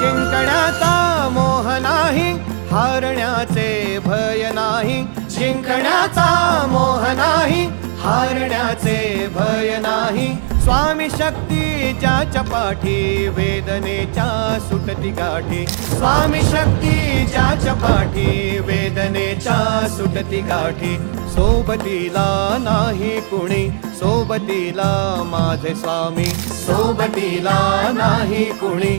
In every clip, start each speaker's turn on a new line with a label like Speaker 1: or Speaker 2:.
Speaker 1: जिंकण्याचा मोह नाही हारण्याचे भय नाही जिंकण्याचा मोह नाही हारण्याचे भय नाही स्वामी शक्तीच्या चपाठी वेदनेच्या सुटती गाठी स्वामी शक्तीच्या चपाठी वेदनेच्या सुटती गाठी सोबतीला नाही कुणी सोबतीला माझे स्वामी सोबतीला नाही कुणी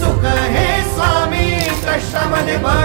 Speaker 2: सुख हे स्वामी कष्टामध्ये